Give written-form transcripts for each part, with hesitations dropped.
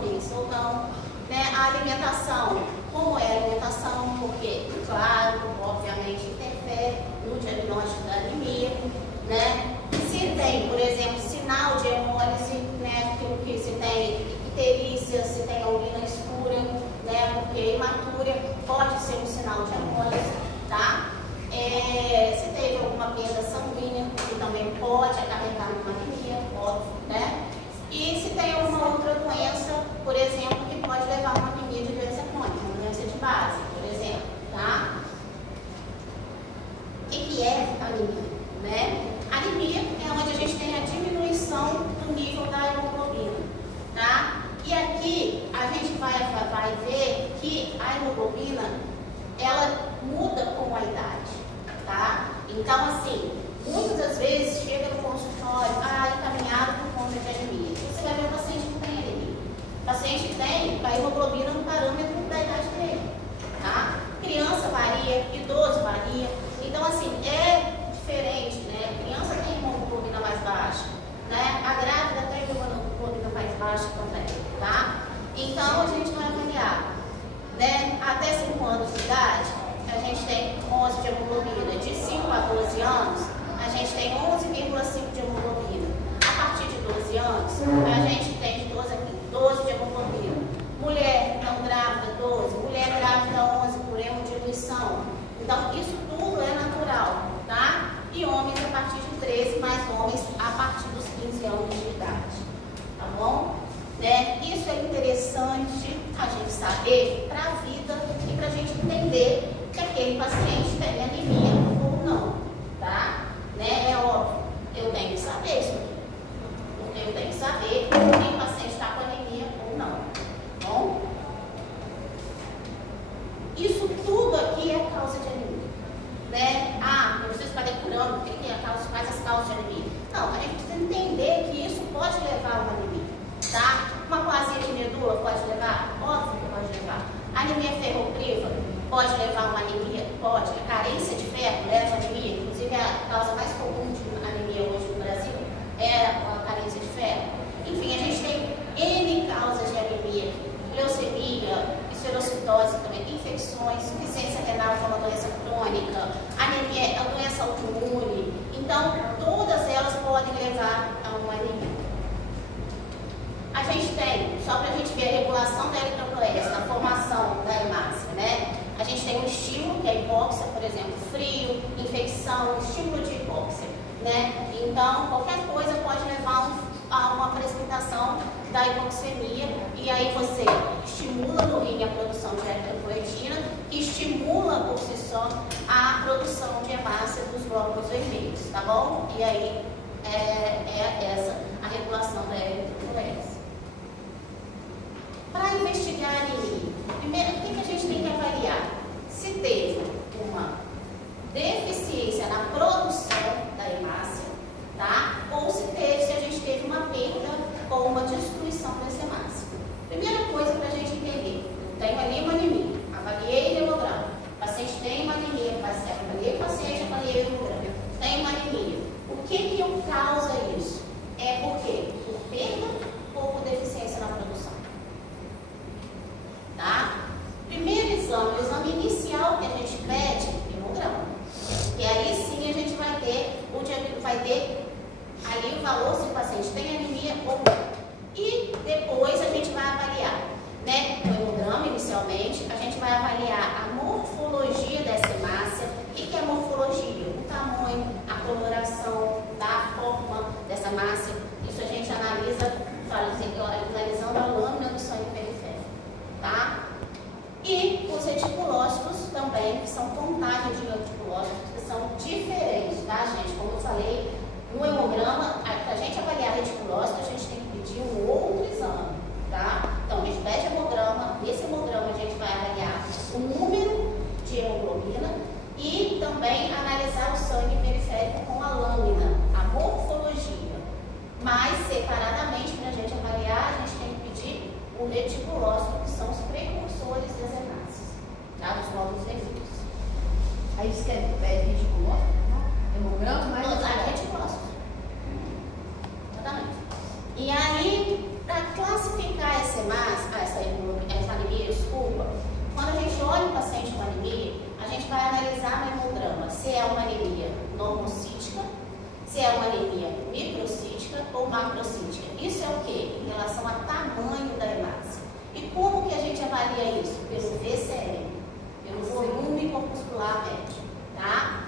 nutrientes ou não, né? A alimentação, como é a alimentação, porque, claro, obviamente, interfere no diagnóstico da anemia, né? Se tem, por exemplo, sinal de hemólise, né? Que se tem icterícia, se tem a urina escura, né? Porque hematura pode ser um sinal de hemólise, tá? Se teve alguma perda sanguínea, que também pode acarretar numa anemia, óbvio, né? E se tem alguma outra doença, por exemplo, que pode levar a uma anemia de doença crônica, uma doença de base, por exemplo, tá? O que é anemia, né? Anemia é onde a gente tem a diminuição do nível da hemoglobina, tá? E aqui a gente vai ver que a hemoglobina, ela muda com a idade, tá? Então, assim, muitas das vezes chega no consultório, encaminhado por conta de anemia. Você vai ver o paciente que tem anemia. O paciente tem a hemoglobina no parâmetro da idade dele, tá? Criança varia, idoso varia. Então, assim, é diferente, né? Criança tem hemoglobina mais baixa, né? A grávida tem hemoglobina mais baixa também, tá? Então, a gente vai avaliar, né? Até 5 anos de idade, a gente tem 11 de hemoglobina. De 5 a 12 anos, a gente tem 11,5 de hemoglobina. A partir de 12 anos, a gente tem de 12 a 12 de hemoglobina. Mulher não grávida, 12. Mulher grávida, 11, por hemodiluição. Então, isso tudo é natural, tá? E homens a partir de 13, mais homens a partir dos 15 anos de idade, tá bom? Né? Isso é interessante a gente saber para a vida e para a gente entender que aquele paciente tem anemia ou não, tá? Né? É óbvio, eu tenho que saber isso aqui, porque eu tenho que saber se o paciente está com anemia ou não, tá bom? Isso tudo aqui é causa de anemia, né? Eu preciso ficar decorando o que é a causa, quais as causas de anemia. Não, a gente precisa entender que isso pode levar a uma anemia, tá? Uma plasia de medula pode levar? Óbvio que pode levar. Anemia ferropriva pode levar a uma anemia? Pode. A carência de ferro leva a anemia. Inclusive, a causa mais comum de anemia hoje no Brasil é a carência de ferro. Enfim, a gente tem N causas de anemia. Leucemia, esferocitose também, infecções, insuficiência renal, que é uma doença crônica, anemia é uma doença autoimune. Então, todas elas podem levar a uma anemia. A gente tem, só para a gente ver a regulação da eritropoese, da formação da hemácia, né? A gente tem um estímulo, que é a hipóxia, por exemplo, frio, infecção, estímulo de hipóxia, né? Então, qualquer coisa pode levar a uma precipitação da hipoxemia, e aí você estimula no rim a produção de eritropoetina, que estimula por si só a produção de hemácia dos glóbulos vermelhos, tá bom? E aí é essa a regulação da eritropoese. Para investigar a anemia, primeiro, o que a gente tem que avaliar? Se teve uma deficiência na produção da hemácia, tá? Ou se a gente teve uma perda ou uma destruição dessa hemácia. Primeira coisa para a gente entender, eu tenho ali uma anemia, avaliei o hemograma, o paciente tem uma anemia, avaliei o paciente, avaliei o hemograma, tem uma anemia. O que causa isso? É por quê? Por perda ou por deficiência na produção? Tá? Primeiro exame, o exame inicial que a gente pede, hemograma. E aí sim a gente vai ter ali o valor se o paciente tem anemia ou não. E depois a gente vai avaliar, né? No hemograma, inicialmente, a gente vai avaliar a morfologia dessa hemácia. O que é a morfologia? O tamanho, a coloração, a forma dessa hemácia. Isso a gente analisa, analisando a lâmina do sangue periférico, tá? E os reticulócitos também, que são contagens de reticulócitos, que são diferentes, tá, gente? Como eu falei, no hemograma, para a gente avaliar reticulócito, a gente tem que pedir um outro exame, tá? Então, a gente pede hemograma, nesse hemograma a gente vai avaliar o número de hemoglobina e também analisar o sangue periférico com a lâmina, a morfologia. Mas, separadamente, para a gente avaliar, a gente tem que pedir o reticulócito, que são os precursores das hemácias, tá? Dos glóbulos vermelhos. Aí você quer reticulócito? Hemograma, mais reticulócito. Exatamente. E aí, para classificar essa hemácia, paciente com anemia, a gente vai analisar no hemograma se é uma anemia normocítica, se é uma anemia microcítica ou macrocítica. Isso é o quê? Em relação ao tamanho da hemácia. E como que a gente avalia isso? Pelo VCM, pelo volume corpuscular médio, tá?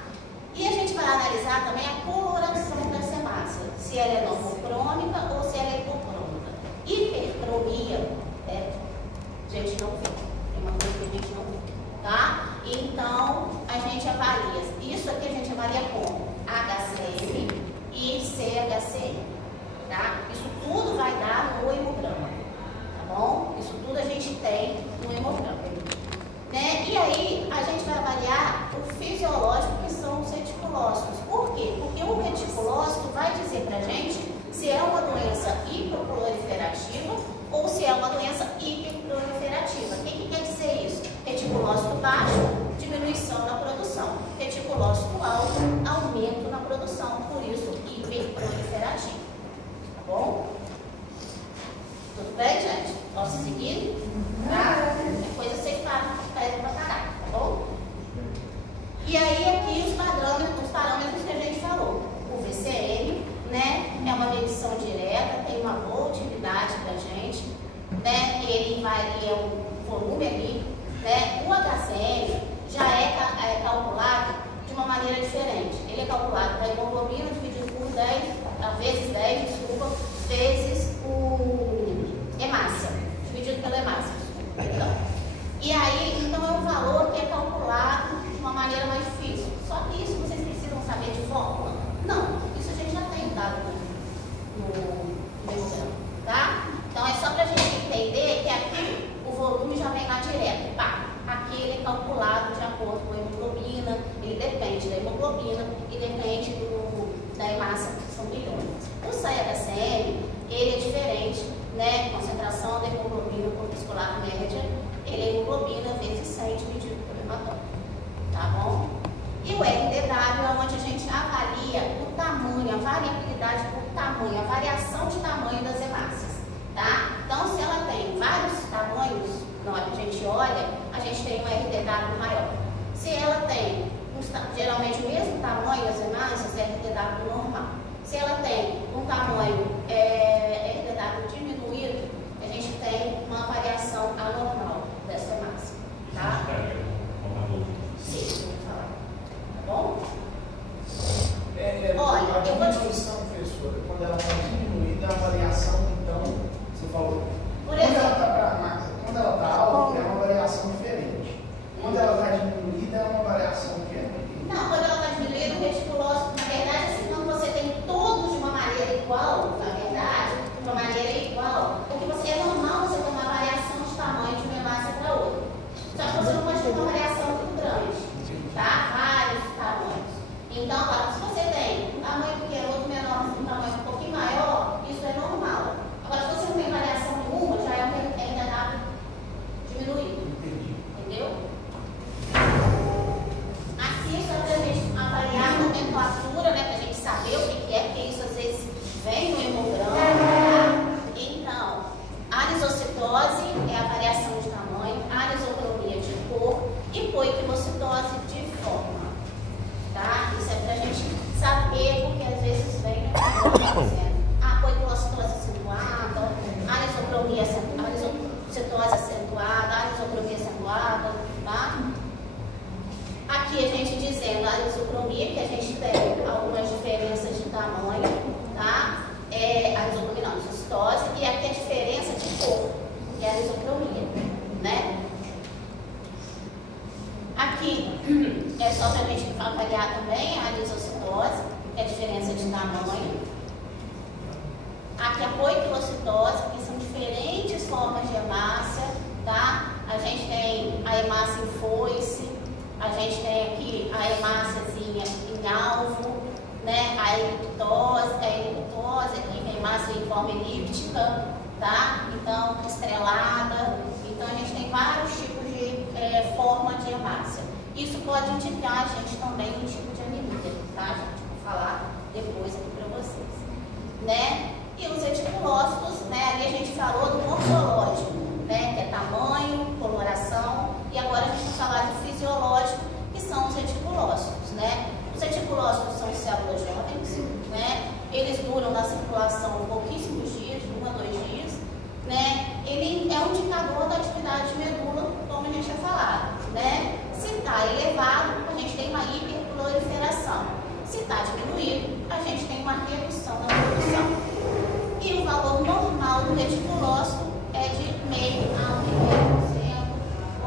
E a gente vai analisar também a coloração dessa hemácia, se ela é normocrômica ou se ela é hipocrômica. Hipercromia, a gente não vê, é uma coisa que a gente não vê, tá? Então, a gente avalia, isso aqui a gente avalia como HCM e CHCM, tá? Isso tudo vai dar no hemograma, tá bom? Isso tudo a gente tem no hemograma, né? E aí, a gente vai avaliar o fisiológico, que são os reticulócitos. Por quê? Porque o reticulócito vai dizer pra gente se é uma doença hiperproliferativa ou se é uma doença hiperproliferativa. O que quer dizer isso? Reticulócito baixo, diminuição na produção. Reticulócito alto, aumento na produção. Por isso, hiperproliferativo. Tá bom? Tudo bem, gente? Posso seguir? Tá? Depois vocês pedem pra caralho, tá bom? E aí, aqui os parâmetros que a gente falou. O VCM, né? É uma medição direta, tem uma boa utilidade pra gente, né? Ele varia o volume ali, né? O HCM já é calculado de uma maneira diferente. Ele é calculado da hemoglobina dividido por 10, vezes 10, desculpa, vezes o hemácia, dividido pela hemácia. Então, e aí, então é um valor que é calculado de uma maneira mais difícil. Só que isso vocês precisam saber de fórmula? Não, isso a gente já tem dado no hemograma, tá? Então é só pra gente entender que aqui o volume já vem lá direto, pá. Aqui ele é calculado de acordo com a hemoglobina, ele depende da hemoglobina e depende da hemácia, que são bilhões. O CHCM, ele é diferente, né? Concentração da hemoglobina corpuscular média, ele é hemoglobina vezes 100 dividido pelo hematócrito, tá bom? E o RDW é onde a gente avalia o tamanho, a variabilidade por tamanho, a variação de tamanho das hemácias, tá? Então, se ela tem vários tamanhos, na hora que a gente olha, a gente tem um RDW maior. Se ela tem geralmente o mesmo tamanho das hemácias, é RDW normal. Se ela tem um tamanho RDW diminuído, a gente tem uma variação anormal dessa hemácia, tá? Sim, vou falar. Tá bom? Olha, eu vou te diminuição, professora, quando ela está diminuída, a variação, então, você falou, por exemplo, quando ela está alta, é uma variação diferente. Quando ela está diminuída, é uma variação que é. Não, quando ela está diminuída, o reticulócito, na verdade, assim, quando você tem todos de uma maneira igual, na verdade, de uma maneira igual, porque você é normal você ter uma variação de tamanho de uma hemácia para outra. Só que você não pode ter uma variação muito grande, tá? Vários tamanhos. Então, agora, se você tem um tamanho pequeno, outro menor, um tamanho um pouquinho maior, isso é normal. Agora, se você não tem variação nenhuma, já é um RDW diminuído. Entendeu? Assim, só para a gente avaliar a nomenclatura, né, para a gente saber o que é, porque isso às vezes vem no hemograma. Tá? Então, anisocitose é a variação de tamanho, anisocromia de cor e poiquilocitose de forma. Tá? Isso é para a gente saber, porque às vezes vem no hemograma. A poiquilocitose acentuada, anisocromia acentuada, anisocitose acentuada, anisocromia acentuada, tá? Aqui a gente dizendo a anisocromia, que a gente tem algumas diferenças de tamanho, tá? A anisocromia não, anisocitose, e aqui a diferença de cor, que é a anisocromia, né? Aqui é só pra gente avaliar também a anisocitose, que é a diferença de tamanho. Aqui a poiquilocitose, que são diferentes formas de hemácia, tá? A gente tem a hemácia em foice, a gente tem aqui a hemáciazinha em alvo, né? A eliptose aqui, que é a hemácia em forma elíptica, tá? Então, estrelada. Então, a gente tem vários tipos de forma de hemácia. Isso pode indicar a gente também um tipo de anemia, tá, gente? Vou falar depois aqui para vocês, né? E os reticulócitos, né? Ali a gente falou do morfológico, né? Que é tamanho, coloração, e agora a gente vai falar de fisiológico, que são os reticulócitos, né? Os reticulócitos são células jovens, né? Eles duram na circulação pouquíssimos dias, 1 a 2 dias, né? Ele é um indicador da atividade de medula, como a gente já falado, né? Se está elevado, a gente tem uma hiperproliferação. Se está diminuído, a gente tem uma redução da produção. E o valor normal do reticulócito é de 0,5% a 1,5%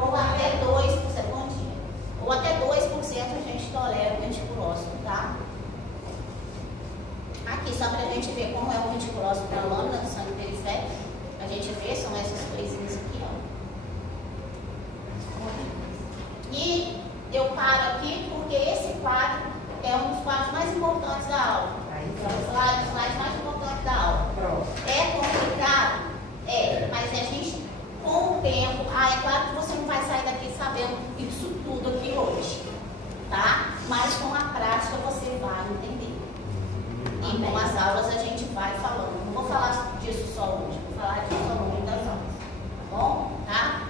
ou até 2%, bom dia, ou até 2% a gente tolera o reticulócito, tá? Aqui, só para a gente ver como é o reticulócito da lâmina do sangue periférico, a gente vê, são essas coisinhas aqui, ó. E eu paro aqui porque esse quadro é um dos quadros mais importantes da aula. É um dos slides mais importantes da aula. É complicado? É, mas a gente, com o tempo, é claro que você não vai sair daqui sabendo isso tudo aqui hoje, tá? Mas com a prática você vai entender. E com as aulas a gente vai falando. Não vou falar disso só hoje, vou falar disso ao longo das aulas, tá bom? Tá?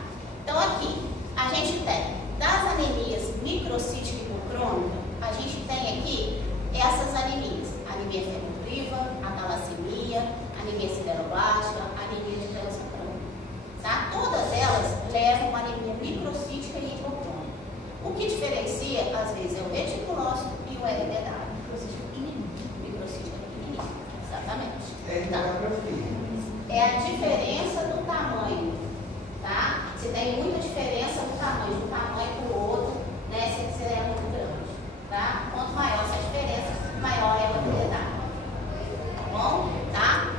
Então aqui, a gente tem das anemias microcítica e hipocriônica, a gente tem aqui essas anemias. Anemia ferropriva, a talassemia, anemia sideroblástica, anemia de doença crônica. Tá? Todas elas levam a anemia microcítica e hipocriônica. O que diferencia, às vezes, é o reticulócito e o LDW. Microcítica pequenininha. Exatamente. Tá? É a diferença do tamanho. Tá? Se tem muita diferença no tamanho, de um tamanho para o outro, né? Se é muito grande. Tá? Quanto maior essa diferença, maior é a LDW. Tá bom? Tá?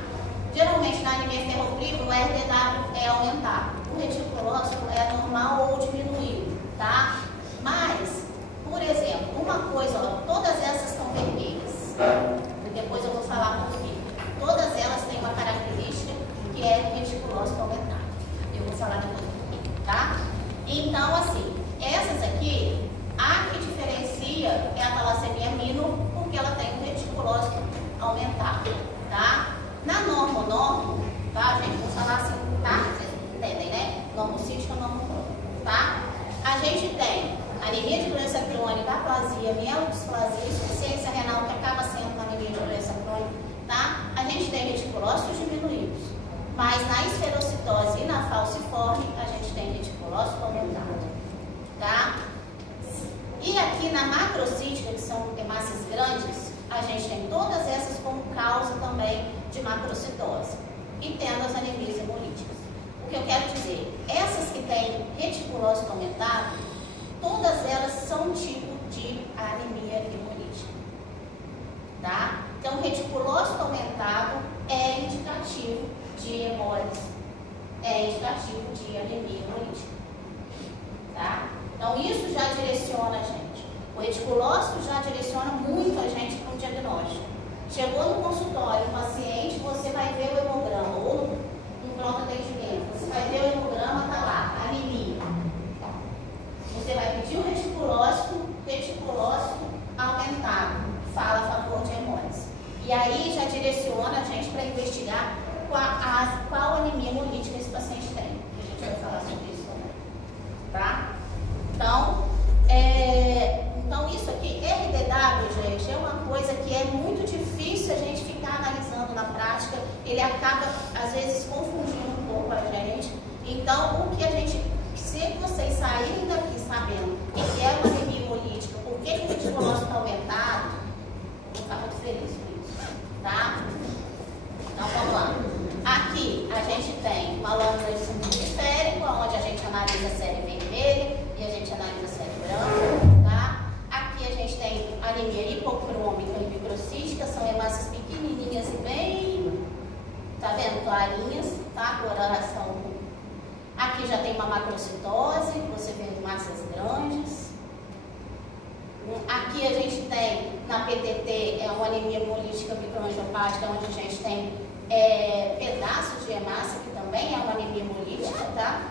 Geralmente na anemia ferropriva o LDW é aumentado. O reticulócito é normal ou diminuído. Tá? Mas, por exemplo, uma coisa, ó, todas essas estão vermelhas. Depois eu vou falar por quê. Todas elas têm uma característica que é o reticulócito aumentado. Eu vou falar depois por quê, tá? Então, assim, essas aqui, a que diferencia é a talassemia mínor, porque ela tem um reticulócito aumentado, tá? Na normo, tá, gente? Vou falar assim, tá? Vocês entendem, né? Normocítica, normocrônica, tá? A gente tem anemia de doença crônica, aplasia, mielodisplasia, insuficiência renal, que acaba sendo uma anemia de doença crônica, tá? A gente tem reticulócitos diminuídos, mas na esferocitose e na falciforme, a gente tem reticulócito aumentado, tá? E aqui na macrocítica, que são hemácias grandes, a gente tem todas essas como causa também de macrocitose, e tendo as anemias hemolíticas. O que eu quero dizer, essas que têm reticulócito aumentado, todas elas são um tipo de anemia hemolítica, tá? Então, reticulócito aumentado é indicativo de hemólise, é indicativo de anemia hemolítica, tá? Então, isso já direciona a gente. O reticulócito já direciona muito a gente para um diagnóstico. Chegou no consultório, o paciente, você vai ver o hemograma, ou no pronto atendimento, você vai ver o hemograma, tá lá, anemia. Você vai pedir o reticulócito aumentado, fala a favor de hemólise. E aí já direciona a gente para investigar qual anemia hemolítica esse paciente tem. A gente vai falar sobre isso também, tá? Então isso aqui, RDW, gente, é uma coisa que é muito difícil a gente ficar analisando na prática. Ele acaba, às vezes, confundindo um pouco a gente. Então, o que a gente, se vocês saírem daqui sabendo o que é uma anemia hemolítica, por que o reticulócito está aumentado, eu vou ficar muito feliz com isso, tá? Então, vamos lá. Aqui, a gente tem uma lâmina de sangue periférico, onde a gente analisa a série vermelha e a gente analisa a série branca, tá? Aqui a gente tem anemia hipocrômica e microcística, são hemácias pequenininhas e bem, tá vendo, clarinhas, tá? Coloração. Aqui já tem uma macrocitose, você vê hemácias grandes. Aqui a gente tem, na PTT, é uma anemia hemolítica microangiopática, onde a gente tem pedaços de hemácia, que também é uma anemia hemolítica, tá?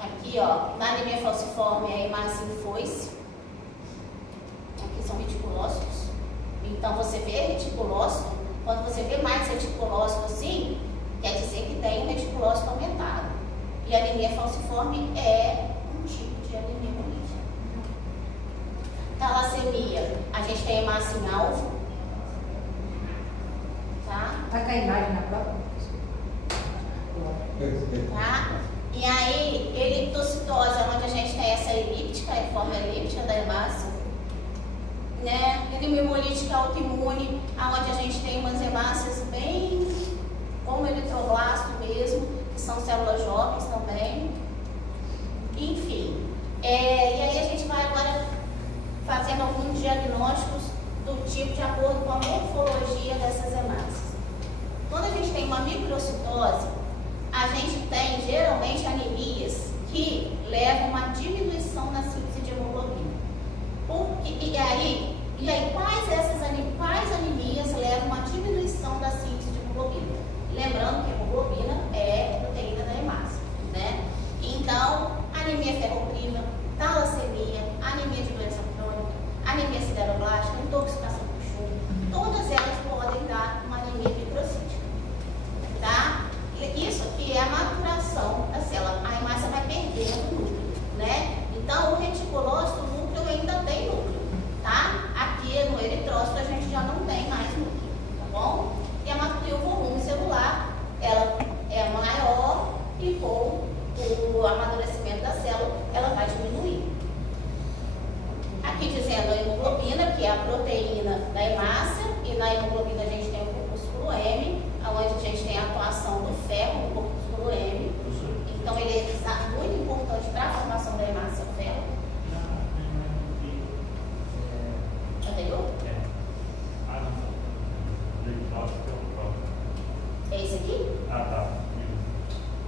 Aqui, ó, na anemia falciforme, é hemácia em foice. Aqui são reticulócitos. Então, você vê reticulócito, quando você vê mais reticulócito assim, quer dizer que tem um reticulócito aumentado. E a anemia falciforme é um tipo de anemia hemolítica. gente tem hemácia em alvo, tá? Vai cair imagem na própria? Tá? E aí, eliptocitose, onde a gente tem essa elíptica, a forma elíptica da hemácia, né? Pneumolítica autoimune, onde a gente tem umas hemácias bem como eritroblasto mesmo, que são células jovens também. Enfim, e aí a gente vai agora fazendo alguns diagnósticos do tipo de acordo com a morfologia dessas hemácias. Quando a gente tem uma microcitose, a gente tem geralmente anemias que levam a uma diminuição na síntese de hemoglobina. E aí quais anemias levam a uma diminuição da síntese de hemoglobina? Lembrando que a hemoglobina é proteína da hemácia, né? Então, anemia ferropriva, talassemia, anemia de doença crônica, anemia sideroblástica, intoxicação por chumbo, todas elas podem dar uma anemia microcítica, tá? Isso aqui é a maturação da célula, a hemácia vai perdendo o núcleo, né? Então, o reticulócito, o núcleo ainda tem núcleo, tá? Aqui no eritrócito a gente já não tem mais núcleo, tá bom? E o volume celular, ela é maior e com o amadurecimento da célula, ela vai diminuir. Aqui dizendo a hemoglobina, que é a proteína da hemácia, e na hemoglobina a gente tem o corpúsculo M, onde a gente tem a atuação do ferro no corpúsculo M. Então ele é muito importante para a formação da hemácia, o ferro. Entendeu? É esse aqui?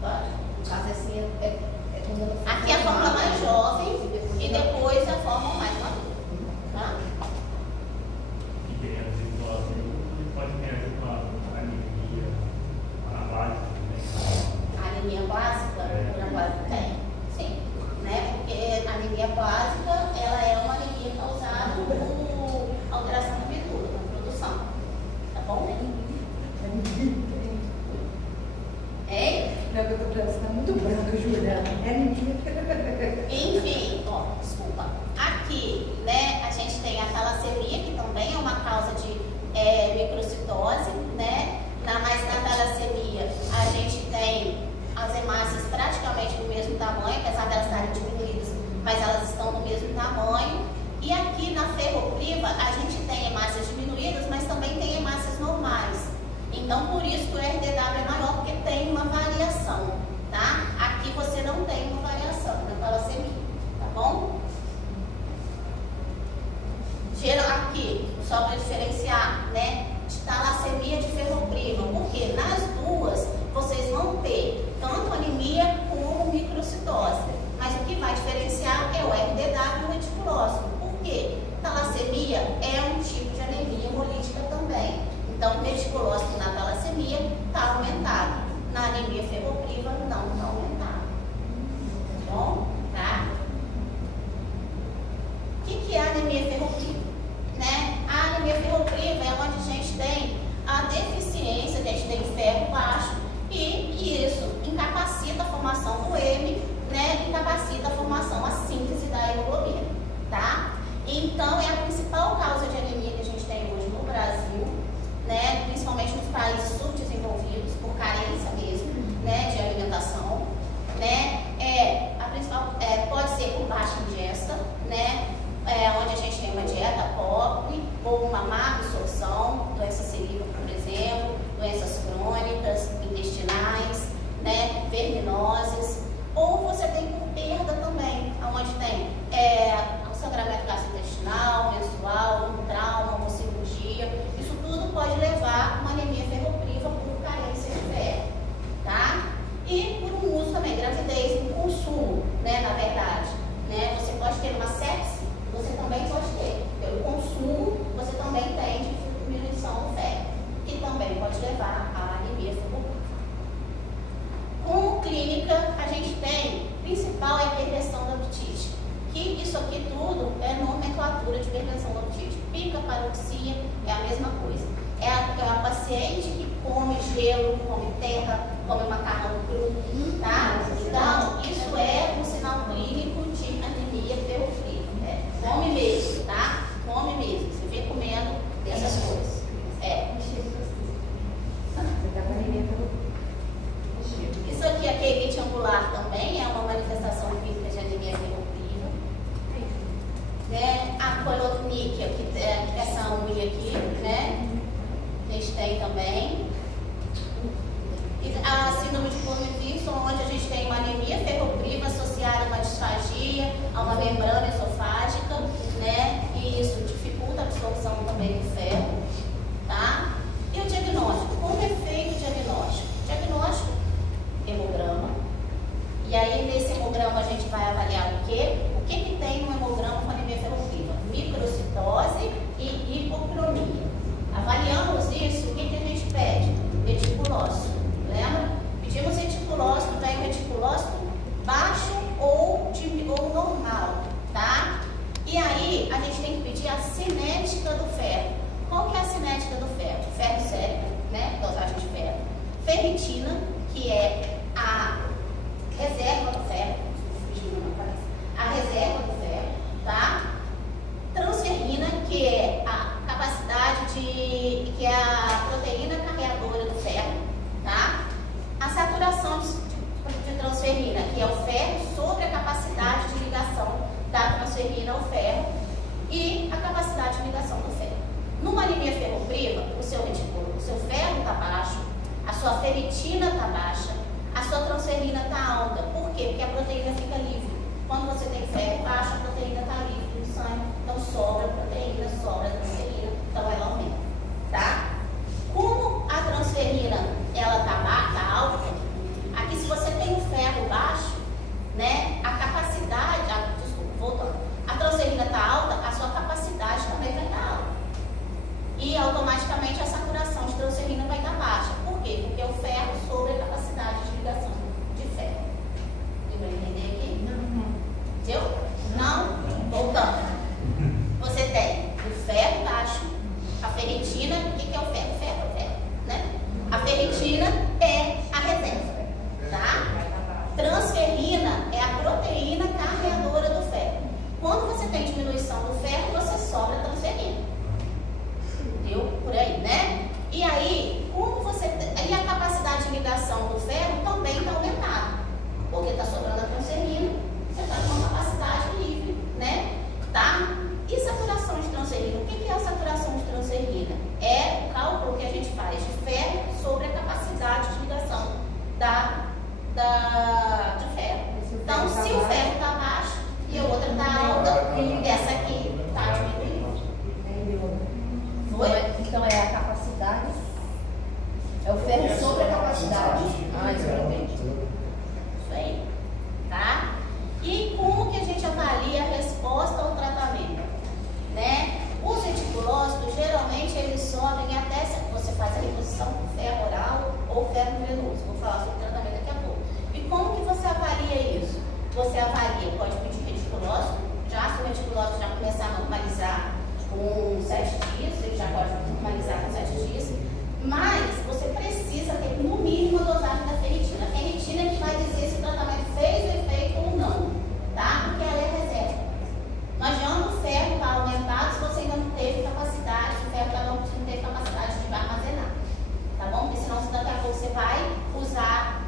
Pode. No caso assim, Aqui é a fórmula mais jovem e depois a fórmula mais madura. Tá? E tem a glicose, pode ter uma anemia anabásica também. Anemia básica? Tem, sim. Né? Porque a anemia básica, ela é uma anemia causada por alteração na medula, na produção. Tá bom? Hein? Não, eu tô pensando, tá muito branco, Juliana. É mentira. Enfim, ó, desculpa. Aqui, né, a gente tem a talassemia, que também é uma causa de microcitose, né? Mas na talassemia a gente tem as hemácias praticamente do mesmo tamanho, apesar de elas estarem diminuídas, mas elas estão do mesmo tamanho. E aqui na ferropriva a gente tem hemácias diminuídas, mas também tem hemácias normais. Então, por isso que o RDW é maior, porque tem uma variação, tá? Aqui você não tem uma variação na talassemia, tá bom? Aqui, só para diferenciar, né, de talassemia de ferropriva, porque nas duas vocês vão ter tanto anemia como microcitose, mas o que vai diferenciar é o RDW e o reticulócito. Por quê? Talassemia é um tipo de anemia hemolítica também. Então, o reticulócito na talassemia está aumentado. Na anemia ferropriva, não está aumentado. Tá bom? Tá? O que é a anemia ferropriva? Né? A anemia ferropriva é onde a gente tem a deficiência, a gente tem ferro baixo e isso incapacita a formação do M, né? Incapacita a formação, a síntese da hemoglobina. Tá? Então, é a principal causa de anemia que a gente tem hoje no Brasil, né, principalmente nos países subdesenvolvidos, por carência mesmo, né, de alimentação, né, a principal pode ser por baixa ingesta, né, onde a gente tem uma dieta pobre ou uma má absorção, doença celíaca, por exemplo, doenças crônicas, intestinais, né, verminoses, ou você tem por perda também, onde tem sangramento gastrointestinal, menstrual, um trauma, uma cirurgia. Isso tudo pode levar a uma anemia ferropriva por carência de ferro, tá? E por um uso também, gravidez, um consumo, né, na verdade. Né? Você pode ter uma sepse, você também pode ter. Pelo consumo, você também tem diminuição do ferro, que também pode levar a anemia ferropriva. Como clínica, a gente tem, principal é a hipertensão da apetite. Que isso aqui tudo é nomenclatura de hipertensão da apetite. Pica, paroxia, é a mesma coisa. É a paciente que come gelo, come terra, come macarrão cru, tá? Então, isso é um sinal clínico de anemia ferropriva. Come mesmo, tá? Come mesmo. Você vê que a elite angular também é uma manifestação física de anemia ferropriva. Né? A colotníquia, que é essa unha aqui, né? A gente tem também. E a síndrome de Kurnow-Wilson, onde a gente tem uma anemia ferropriva associada a uma disfagia, a uma membrana esofágica, né? E isso dificulta a absorção também do ferro, tá? E o diagnóstico? Como é feito o diagnóstico? Diagnóstico, hemograma. E aí, nesse hemograma, a gente vai avaliar o quê? O que tem no hemograma com anemia ferropriva? Microcitose e hipocromia. Avaliamos isso, o que a gente pede? Reticulócito. Lembra? Pedimos reticulócito, vem reticulócito baixo ou normal, tá? E aí, a gente tem que pedir a cinética do ferro. Qual que é a cinética do ferro? Ferro sérico, né? Dosagem de ferro. Ferritina, que é a reserva do ferro. A reserva do ferro, tá? Transferrina, que é a capacidade que é a proteína carreadora do ferro, tá? A saturação de transferrina, que é o ferro sobre a capacidade de ligação da transferrina ao ferro e a capacidade de ligação do ferro. Numa anemia ferropriva, o seu ferro está baixo, a sua ferritina está baixa, a sua transferrina está alta. Por quê? Porque a proteína fica livre. Quando você tem ferro baixo, a proteína está livre no sangue, então sobra proteína, sobra transferrina, então ela aumenta, tá? Como a transferrina ela tá alta, aqui se você tem um ferro baixo, né, a capacidade, voltando, a transferrina está alta, a sua capacidade também vai estar alta. E automaticamente a saturação de transferrina vai estar baixa. Por quê? Porque o ferro sobre a capacidade de ligação de ferro. Deu para entender aqui? Não. Deu? Não? Voltando. Você tem o ferro baixo, a ferritina. O que é o ferro? Ferro é ferro, né? A ferritina é a reserva, tá? Transferrina é a proteína carreadora do ferro. Quando você tem diminuição do ferro, você sobra a transferrina. Deu por aí, né? E aí, e a capacidade de ligação do ferro também está aumentada. Porque está sobrando a transferrina, você está com uma capacidade livre, né? Tá? E saturação de transferrina? O que é a saturação de transferrina? É o cálculo que a gente faz de ferro sobre a capacidade de ligação de ferro. Então, se o ferro está baixo e a outra está alta, essa aqui está diminuindo. Então é a capacidade, é o ferro sobre a capacidade. Isso eu entendi. Isso aí, tá? E como que a gente avalia a resposta ao tratamento, né? Os reticulócitos, geralmente, eles sobem até se você faz a reposição com ferro oral ou ferro venoso. Vou falar sobre o tratamento daqui a pouco. E como que você avalia isso? Você avalia, pode pedir reticulócito, já se o reticulócito já começar a normalizar com 7 dias, ele já pode normalizar com 7 dias, mas você precisa ter no mínimo a dosagem da ferritina. A ferritina é que vai dizer se o tratamento fez o efeito ou não, tá? Porque ela é reserva. Não adianta o ferro estar aumentado se você ainda não teve capacidade, se o ferro não teve capacidade de armazenar, tá bom? Porque senão daqui a pouco você vai usar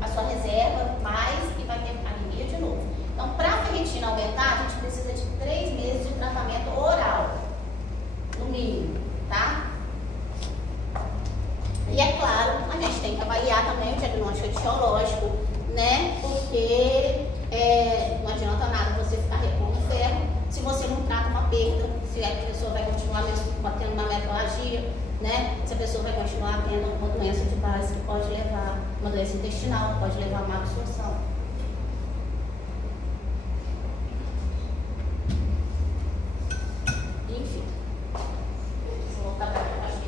a sua reserva mais e vai ter anemia de novo. Então, para a ferritina aumentar, a gente precisa de 3 meses de tratamento oral, no mínimo, tá? E é claro, a gente tem que avaliar também o diagnóstico etiológico, né? Porque não adianta nada você ficar repondo ferro se você não trata uma perda, se a pessoa vai continuar tendo uma metralgia, né? Se a pessoa vai continuar tendo uma doença de base que pode levar, uma doença intestinal, pode levar a má absorção. Enfim. Vou voltar para a página.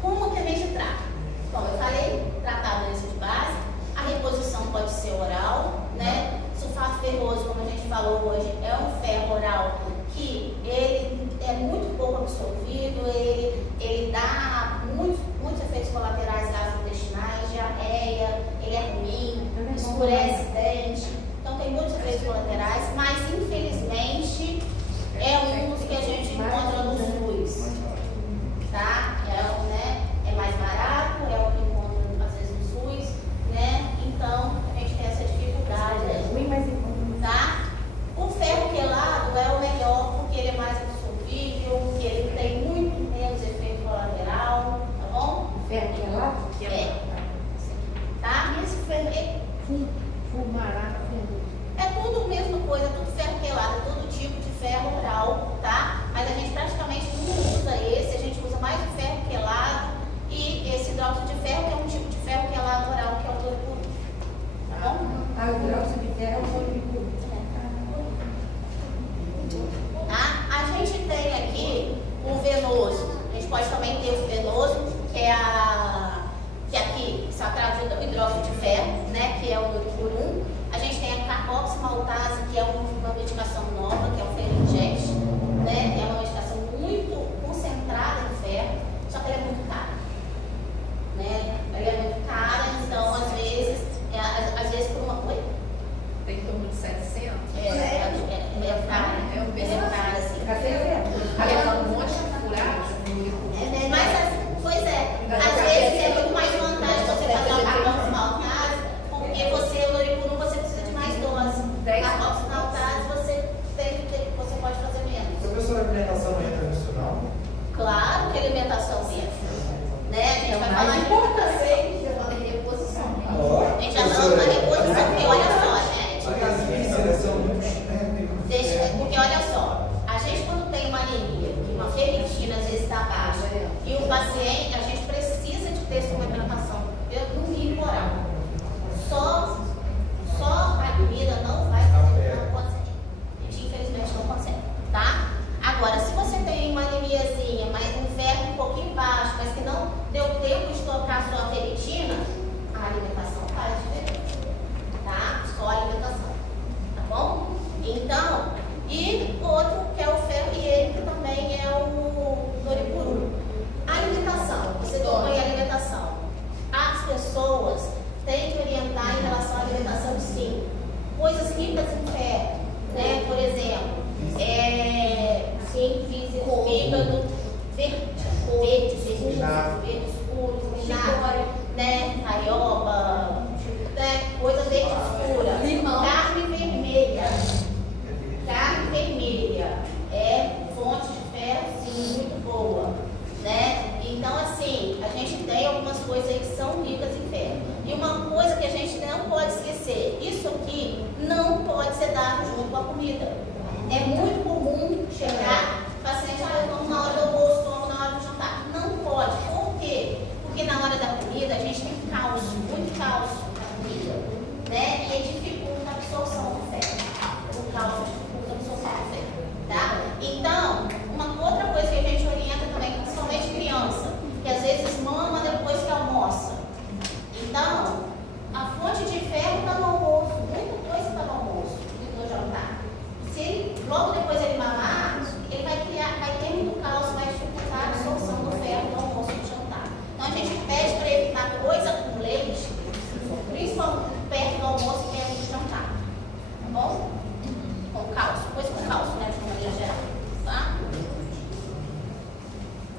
Como que a gente trata? Bom, eu falei, tratar a doença de base, a reposição pode ser oral, né? Sulfato ferroso, como a gente falou hoje, é um ferro oral que ele é muito pouco absorvido, ele dá muitos efeitos colaterais gastrointestinais. fibroso. A gente pode também ter o fibroso, que aqui está traduzido o hidróxido de ferro, né, que é o Noripurum. A gente tem a carboximaltase, que é uma medicação nova, que é o Ferinject, né, que é uma medicação muito concentrada em ferro, só que ela é muito cara, né? Ela é muito cara, então às vezes por uma coisa. Tem em torno de 700? É cara, assim. Leva um monte de furagem. Pois é, às vezes é muito mais vantagem você fazer uma carboximaltase, porque o Noripurum você precisa de mais dose. Carboximaltase você pode fazer menos. Professora, a alimentação é internacional? Claro que a alimentação entra, né? A gente vai falar de reposição. A gente já falou da reposição, porque olha só, gente. Porque olha só, a gente quando tem uma anemia, que uma ferritina às vezes está baixa, e o paciente, a gente precisa de ter suplementação no mínimo oral. Só a comida não vai fazer, não consegue. A gente infelizmente não consegue, tá? Agora, se você tem uma anemiazinha, mas um ferro um pouquinho baixo, mas que não deu tempo de tocar sua ferritina, a alimentação faz diferença, tá? Só a alimentação, tá bom? Então, e outro que é o ferro iênico também é o Noripurum. A alimentação, você tocou em alimentação. As pessoas têm que orientar em relação à alimentação, sim. Coisas ricas em ferro, né? Por exemplo, fígado verde escuro, vinagre, né? Taioba, né? Coisa verde escura. Limão. Carne vermelha é fonte de ferro, sim, muito boa, né? Então, assim, a gente tem algumas coisas aí que são ricas em ferro. E uma coisa que a gente não pode esquecer, isso aqui não pode ser dado junto com a comida. É muito comum chegar, paciente, eu tomo na hora do almoço, tomo na hora do jantar. Não pode. Por quê? Porque na hora da comida a gente tem cálcio, muito cálcio na comida, né? E dificulta a absorção do ferro. O cálcio dificulta a absorção do ferro, tá? Então, uma outra coisa que a gente orienta também, principalmente criança, que às vezes mama depois que almoça. Então, a fonte de ferro está no almoço, muita coisa está no almoço e no jantar. Se logo depois ele mamar, ele vai ter muito cálcio, vai dificultar a absorção do ferro no almoço e no jantar. Então a gente pede para evitar coisa com leite, principalmente perto do almoço e perto do jantar. Tá bom? Com cálcio, coisa com cálcio, né? De maneira geral. Tá?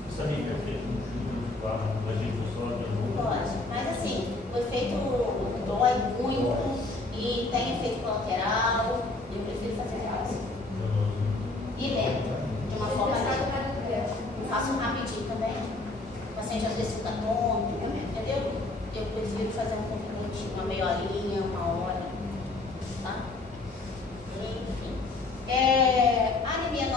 Isso aí é feito no júri, a gente só de novo. Pode, mas assim, o efeito dói muito e tem efeito colateral. Eu prefiro fazer cálcio. E lento, de uma forma lenta. Eu faço rapidinho também. O paciente às vezes fica tonto, entendeu? Eu prefiro fazer um pouco lentinho, uma meia horinha, uma hora. Tá? Enfim. Anemia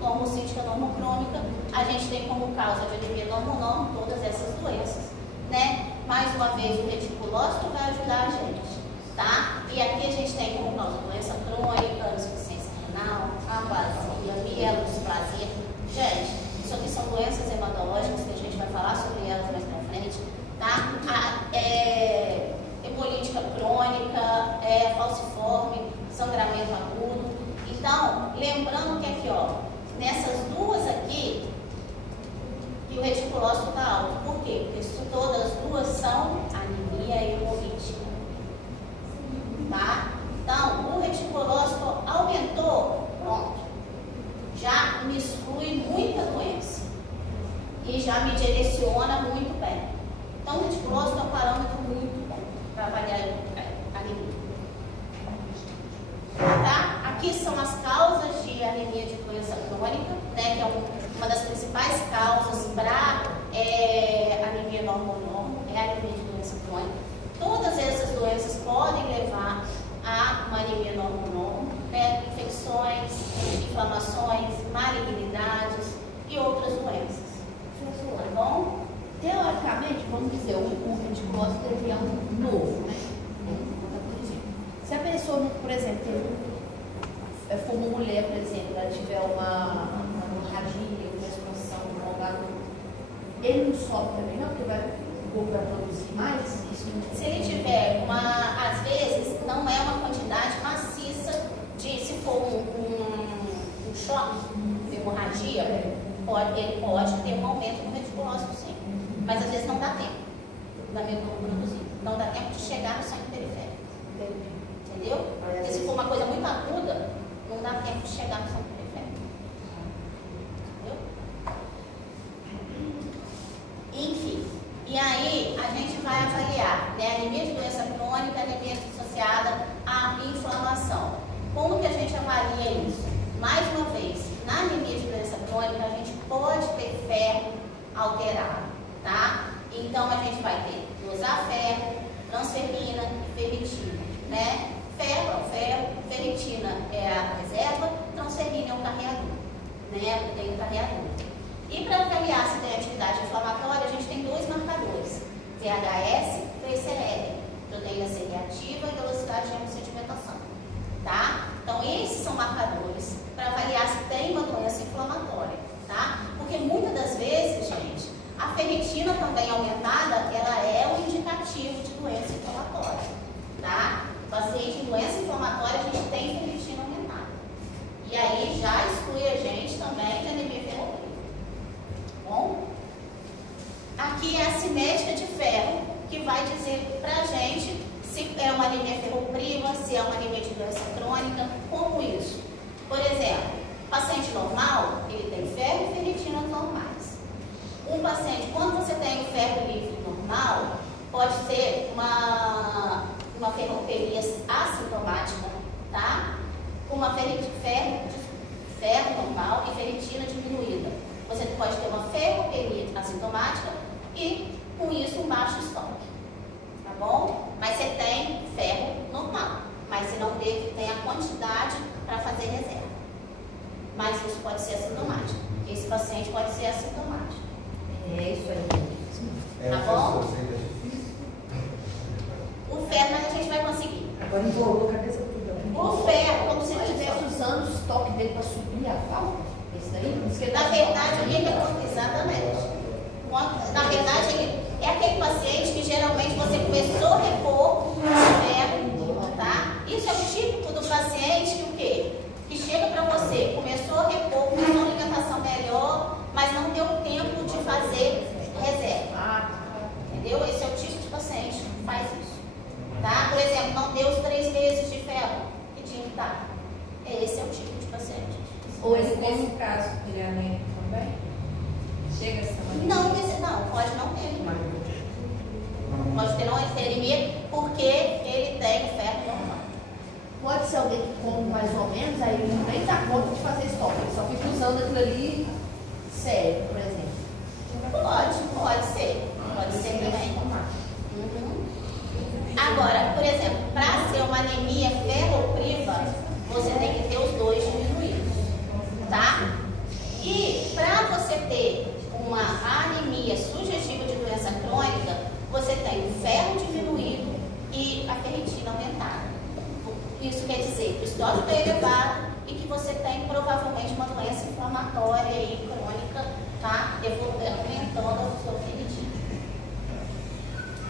normocítica, normocrônica, a gente tem como causa de anemia normo todas essas doenças, né? Mais uma vez, o reticulócito vai ajudar a gente, tá? E aqui a gente tem como causa doença crônica, insuficiência renal, aplasia, mielodisplasia. Gente, isso aqui são doenças hematológicas que a gente vai falar sobre elas mais pra frente, tá? Hemolítica crônica, falciforme, sangramento agudo. Então, lembrando que aqui, ó, nessas duas aqui, que o reticulócito está alto. Por quê? Porque todas as duas são anemia hemolítica. Tá? Então, o reticulócito aumentou, pronto. Já me exclui muita doença. E já me direciona muito bem. Então, o reticulócito é um parâmetro muito bom para avaliar a anemia. Tá? Aqui são as causas de anemia de doença crônica, né, que é uma das principais causas para anemia normo-normo, é a anemia de doença crônica. Todas essas doenças podem levar a uma anemia normo-normo, né, infecções, inflamações, malignidades e outras doenças. Tá bom? Teoricamente, vamos dizer, o reticulócito ele é um novo, né? Se a pessoa, por exemplo, for uma mulher, por exemplo, ela tiver uma hemorragia, uma expansão ele não sobe também não, porque o corpo vai produzir mais? Isso não... Se ele tiver às vezes, não é uma quantidade maciça se for um choque, hemorragia, ele pode ter um aumento no reticulócito, sim. Mas às vezes não dá tempo da medula produzir. Não dá tempo de chegar no sangue periférico. Entendeu? Porque se for uma coisa muito aguda, não dá tempo de chegar no sangue periférico. Entendeu? Enfim. E aí a gente vai avaliar, né, anemia de doença crônica, anemia associada à inflamação. Como que a gente avalia isso? Mais uma vez, na anemia de doença crônica, a gente pode ter ferro alterado, tá? Então, a gente vai ter dosar ferro, transferrina e ferritina, né? Ferro é o ferro, ferritina é a reserva, transferina é o carreador, né? Tem o carreador. E para avaliar se tem atividade inflamatória, a gente tem dois marcadores, VHS e PCL, proteína C reativa e velocidade de hemossedimentação, tá? Então, esses são marcadores para avaliar se tem uma doença inflamatória, tá? Porque muitas das vezes, gente, a ferritina também aumentada, ela é um indicativo de doença inflamatória, tá? Paciente em doença inflamatória, a gente tem ferritina aumentada. E aí já exclui a gente também de anemia ferropriva. Bom? Aqui é a cinética de ferro, que vai dizer pra gente se é uma anemia ferropriva, se é uma anemia de doença crônica, como isso? Por exemplo, paciente normal, ele tem ferro e ferritina normais. Um paciente, quando você tem o ferro livre normal, pode ser uma ferroperia assintomática, tá? Com uma ferro normal e ferritina diminuída. Você pode ter uma ferroperia assintomática e, com isso, um baixo estoque. Tá bom? Mas você tem ferro normal, mas você não tem a quantidade para fazer reserva. Mas isso pode ser assintomático. Esse paciente pode ser assintomático. É isso aí. Tá bom? O ferro, mas a gente vai conseguir. Agora envolveu a cabeça tudo. O ferro, como se ele ele estivesse tivesse... usando o estoque dele para subir a falta? Esse daí? Na verdade, o que acontece? Exatamente. Na verdade, é aquele paciente que geralmente você começou a repor esse ferro, tá? Isso é o típico do paciente que o quê? Que chega para você, começou a repor, começou a alimentação melhor, mas não deu tempo de fazer reserva. Entendeu? Esse é o tipo de paciente que faz isso. Tá? Por exemplo, não deu os 3 meses de ferro que tinha que dar. Esse é o tipo de paciente. Ou ele tem um caso, ele é anêmico também? Chega essa maneira? Não, pode não ter anemia. Pode ter não ter anemia porque ele tem ferro normal. Pode ser alguém que come mais ou menos, aí ele nem dá conta de fazer estoque, ele só fica usando aquilo ali sério, por exemplo. Pode ser. Pode ser também. Agora, por exemplo, para ser uma anemia ferropriva, você tem que ter os dois diminuídos, tá? E para você ter uma anemia sugestiva de doença crônica, você tem o ferro diminuído e a ferritina aumentada. Isso quer dizer que o estoque está elevado e que você tem provavelmente uma doença inflamatória e crônica, tá? Aumentando a sua ferritina.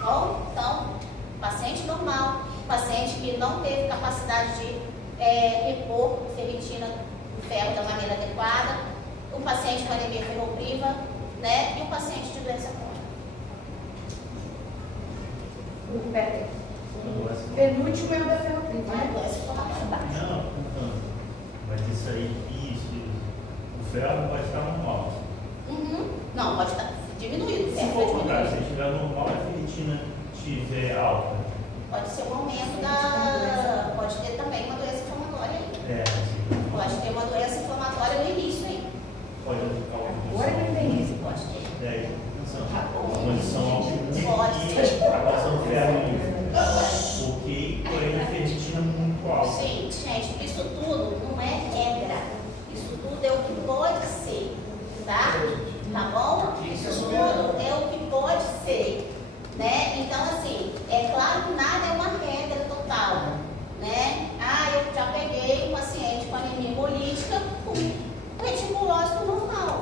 Bom, então, paciente normal, paciente que não teve capacidade de repor ferritina, ferro da maneira adequada, o paciente com anemia ferropriva, né? E o paciente de doença crônica. Penúltimo é o da ferropriva, né? Não, mas isso aí, o ferro pode estar normal. Não, pode estar diminuído. Se for o contrário, se estiver normal e a ferritina estiver alta. Pode ser um aumento da... Pode ter também uma doença inflamatória aí. Pode ter uma doença inflamatória no início aí. Pode ficar Agora não tem isso. Pode ter. uma condição Pode e ser. a condição do ferro livre. Porque porém a ferritina muito alta. Sim, gente, isso tudo não é regra. Isso tudo é o que pode ser, tá? Tá bom? Isso tudo é o que pode ser, né? Então, assim, é claro que nada é uma regra total, né? Eu já peguei um paciente com anemia hemolítica com reticulócito normal.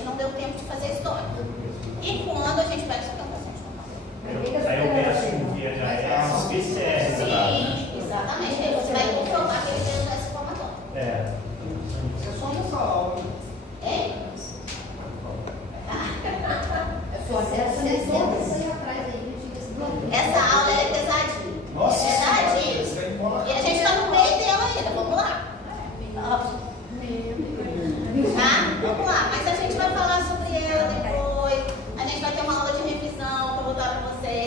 gente não deu tempo de fazer história. E quando a gente pega essa campanha de Aí eu peço um VHS PCS. Sim, exatamente. Aí você vai comprovar que ele tem essa informação. É. É só nessa aula. Hein? Essa aula é pesadinha. Nossa, É pesadinha. isso vai embora. E a gente está no meio dela ainda. Vamos lá. Tá? Vamos lá. Mas a gente vai falar sobre ela depois. A gente vai ter uma aula de revisão para eu botar para vocês.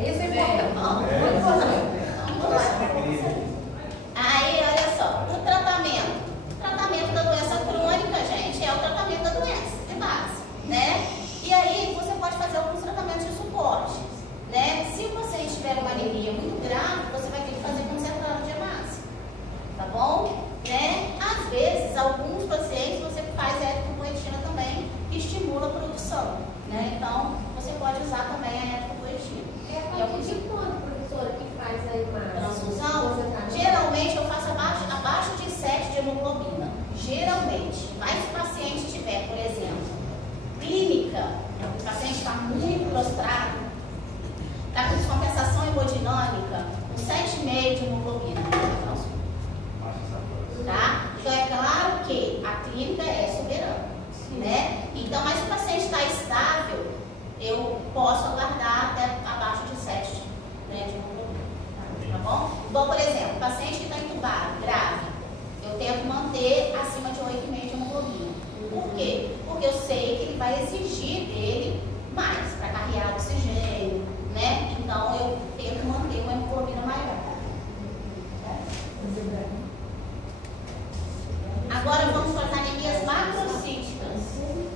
Isso é importante. Vamos lá. Aí, olha só. O tratamento. O tratamento da doença crônica, gente, é o tratamento da doença, de base, né? E aí, você pode fazer alguns tratamentos de suporte, né? Se o paciente tiver uma anemia muito grave, você vai ter que fazer concentrado de hemácia, tá bom? Né? Às vezes, alguns pacientes você faz eritropoetina também, que estimula a produção, né? Então, você pode usar também a eritropoetina. É a partir de quando, professora, que faz a imagem? Transfusão, geralmente eu faço abaixo de 7 de hemoglobina. Geralmente, mas se o paciente tiver, por exemplo, clínica, o paciente está muito prostrado, está com descompensação hemodinâmica, com 7,5 de hemoglobina. Tá? Então é claro que a clínica é soberana, né? Então, mas se o paciente está estável, eu posso aguardar até abaixo de 7, né, de hemoglobina. Tá bom? Igual, por exemplo, o paciente que está entubado, grave, eu tento manter acima de 8,5 de hemoglobina. Por quê? Porque eu sei que ele vai exigir dele mais para carregar oxigênio, né? Então eu tento manter uma hemoglobina maior. Agora vamos para as anemias macrocíticas,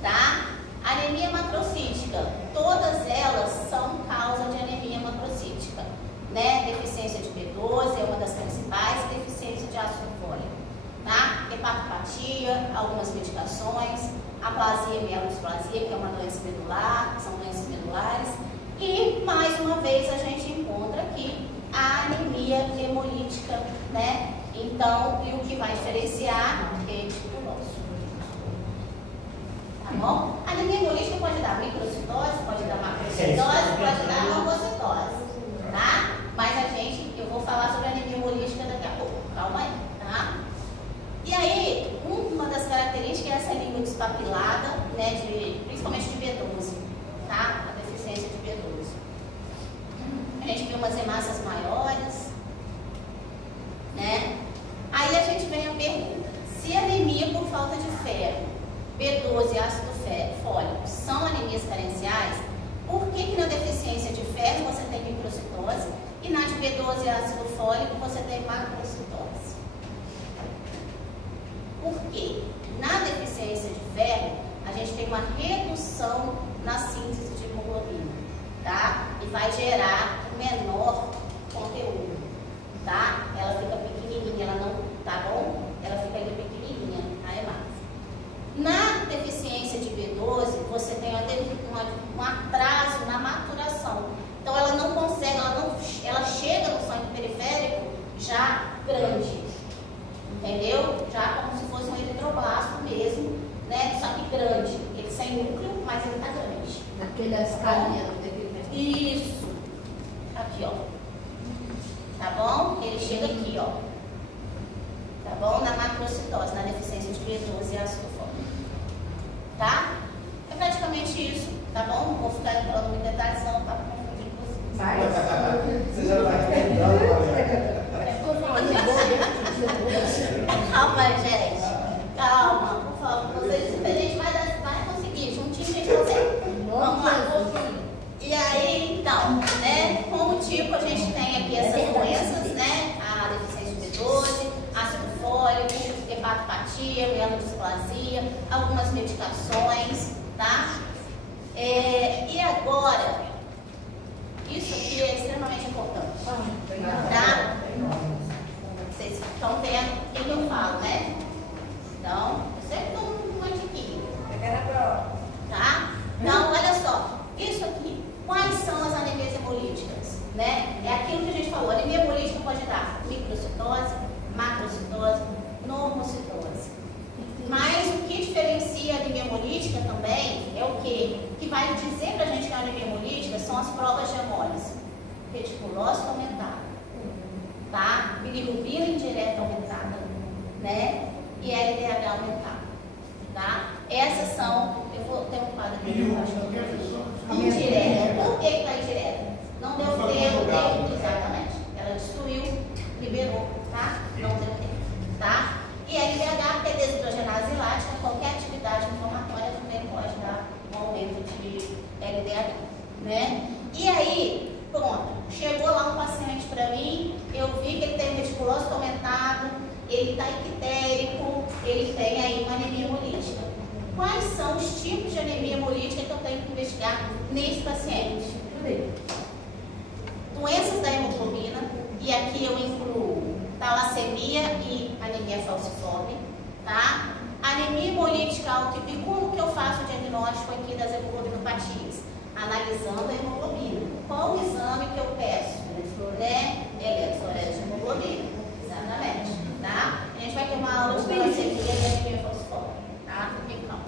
tá? Anemia macrocítica, todas elas são causa de anemia macrocítica, né? Deficiência de B12 é uma das principais, deficiência de ácido fólico, tá? Hepatopatia, algumas medicações, aplasia e mielodisplasia, que é uma doença medular, são doenças medulares, e mais uma vez a gente encontra aqui a anemia hemolítica, né? Então, e o que vai diferenciar é tuberculose. Tá bom? A anemia hemolítica pode dar microcitose, pode dar macrocitose, pode dar leucocitose, tá? Mas eu vou falar sobre a anemia hemolítica daqui a pouco, calma aí, tá? E aí, uma das características é essa língua despapilada, né, principalmente de B12, tá? A deficiência de B12. A gente vê umas hemácias maiores, né? Aí a gente vem a pergunta: se anemia por falta de ferro, B12 e ácido fólico são anemias carenciais, por que na deficiência de ferro você tem microcitose e na de B12 e ácido fólico você tem macrocitose? Por quê? Na deficiência de ferro, a gente tem uma redução na síntese de hemoglobina, tá? E vai gerar um menor conteúdo, tá? Ela fica pequenininha, ela não, tá bom? Ela fica ainda pequenininha, a hemácia. Na deficiência de B12, você tem um atraso na maturação. Então, ela não consegue, ela chega no sangue periférico já grande, entendeu? Já como se fosse um eritroblasto mesmo, né? Só que grande. Ele sem núcleo, mas ele tá grande. Naquela escalinha do defeito. Isso. Aqui, ó. Tá bom? Ele chega aqui, ó. Tá bom? Na macrocitose, na deficiência de B12 e ácido fólico. Tá? É praticamente isso, tá bom? Não vou ficar entrando muito em detalhes, senão tá confundindo vocês. Você já está entendendo, Calma, gente. Calma, por favor. Vocês, a gente vai conseguir. Juntinho a gente consegue. Vamos lá. E aí, então, né? Como tipo, a gente tem aqui essas doenças, né? A deficiência de B12, ácido fólico, hepatopatia, mielodisplasia, algumas medicações, tá? E agora, isso aqui é extremamente importante, tá? Vocês estão vendo o que eu falo, né? Então, eu sempre dou uma diquinha, tá? Então, olha só, isso aqui, quais são as anemias hemolíticas, né? É aquilo que a gente falou, a anemia hemolítica pode dar microcitose, macrocitose, normocitose. Mas o que diferencia hemolítica também é o quê? Que vai dizer pra gente que a anemia hemolítica são as provas de hemólise. Reticulócito aumentada, tá? Bilirrubina indireta aumentada, né? E LDH aumentada, tá? Essas são, eu vou ter um quadro aqui. Indireta. Por que está indireta? Não deu tempo, exatamente. Ela destruiu, liberou, tá? Não deu tempo, tá? E LDH, que é desidrogenase lática, qualquer atividade inflamatória também pode dar um aumento de LDH, né? E aí, pronto, chegou lá um paciente para mim, eu vi que ele tem reticulócito aumentado, ele está ictérico, ele tem aí uma anemia hemolítica. Quais são os tipos de anemia hemolítica que eu tenho que investigar nesse paciente? Doenças da hemoglobina, e aqui eu incluo talassemia e anemia falciforme, tá? Anemia hemolítica alta, e como que eu faço o diagnóstico aqui das hemoglobinopatias? Analisando a hemoglobina. Qual o exame que eu peço? Né? Eletroforese de hemoglobina. Exatamente, tá? A gente vai ter uma aula de talassemia e anemia falciforme, tá? Então,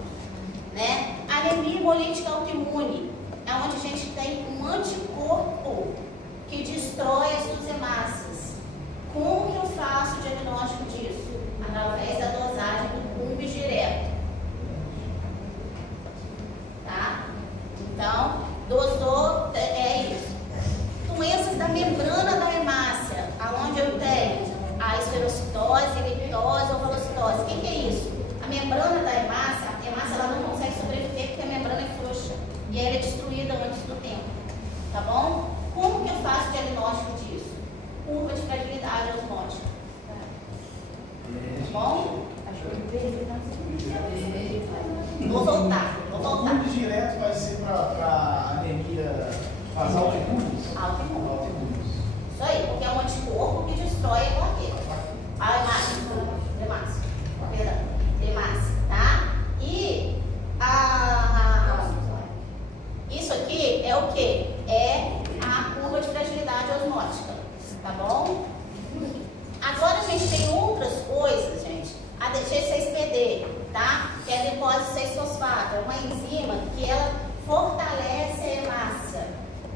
né? Anemia hemolítica autoimune é onde a gente tem um anticorpo que destrói as suas hemácias. Como que eu faço o diagnóstico disso? Através da dosagem do CUMB direto. Tá? Então, dosou, é isso. Doenças da membrana da hemácia, aonde eu tenho a esferocitose, liptose ou velocitose. O que é isso? A membrana da hemácia, a hemácia ela não consegue sobreviver porque a membrana é frouxa e ela é destruída antes do tempo. Tá bom? Como que eu faço o diagnóstico disso? Curva de fragilidade osmótica. Tá bom? Vou voltar. O CUMB direto vai ser para anemia basal autoimunes? Autoimunes. Isso aí, porque é um anticorpo que destrói a plaqueta. A hemácia, tá? E isso aqui é o que? É a curva de fragilidade osmótica, tá bom? Agora a gente tem outras coisas, gente. A G6PD, tá? Que é a glicose 6-fosfato, é uma enzima que ela fortalece a hemácia.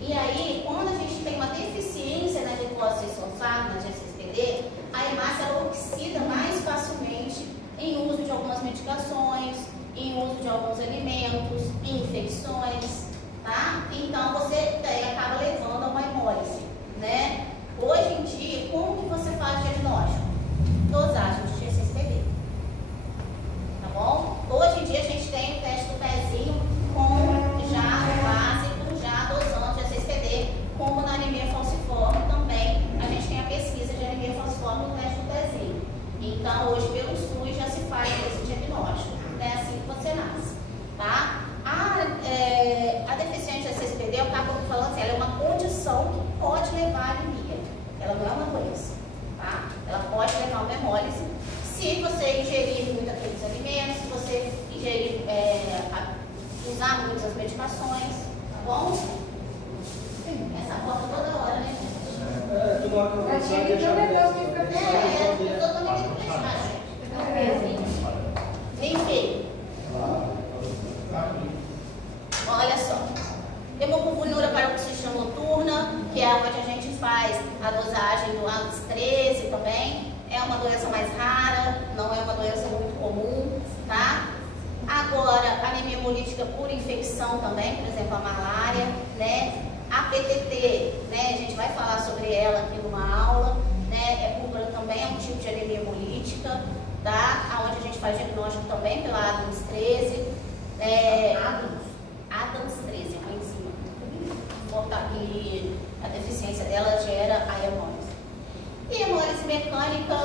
E aí, quando a gente tem uma deficiência na glicose 6-fosfato, na G6PD, a hemácia ela oxida mais facilmente em uso de algumas medicações, em uso de alguns alimentos, em infecções, tá? Então, você acaba levando a uma hemólise, né? Hoje em dia, como que você faz o diagnóstico? Dosagem de G6PD, tá bom? Hoje em dia, a gente tem o teste do pezinho com já o básico, já dosando G6PD, como na anemia falciforme também, a gente tem a pesquisa de anemia falciforme no teste do pezinho. Então, hoje, pelo SUS, já se faz esse diagnóstico, é assim que você nasce, tá? A deficiência de G6PD, eu acabo falando assim, ela é uma condição que pode levar à anemia. Ela não é uma doença, tá? Ela pode levar a uma hemólise se você ingerir muito aqueles alimentos, se você ingerir, usar muitas medicações, tá bom? Essa porta toda hora, né, gente? Eu achei que não levou o que fica fechado. Eu tô também tem que fechar, gente. Enfim. Olha só. Hemopulmonura paroxística noturna, que é onde a gente faz a dosagem do ANTS 13 também. É uma doença mais rara, não é uma doença muito comum, tá? Agora, anemia hemolítica por infecção também, por exemplo, a malária, né? A PTT, né? A gente vai falar sobre ela aqui numa aula, né? Púrpura também é um tipo de anemia hemolítica, tá? Onde a gente faz diagnóstico também pela ADAMS 13. ADAMS 13 é uma enzima. E a deficiência dela gera a hemólise. E hemólise mecânica,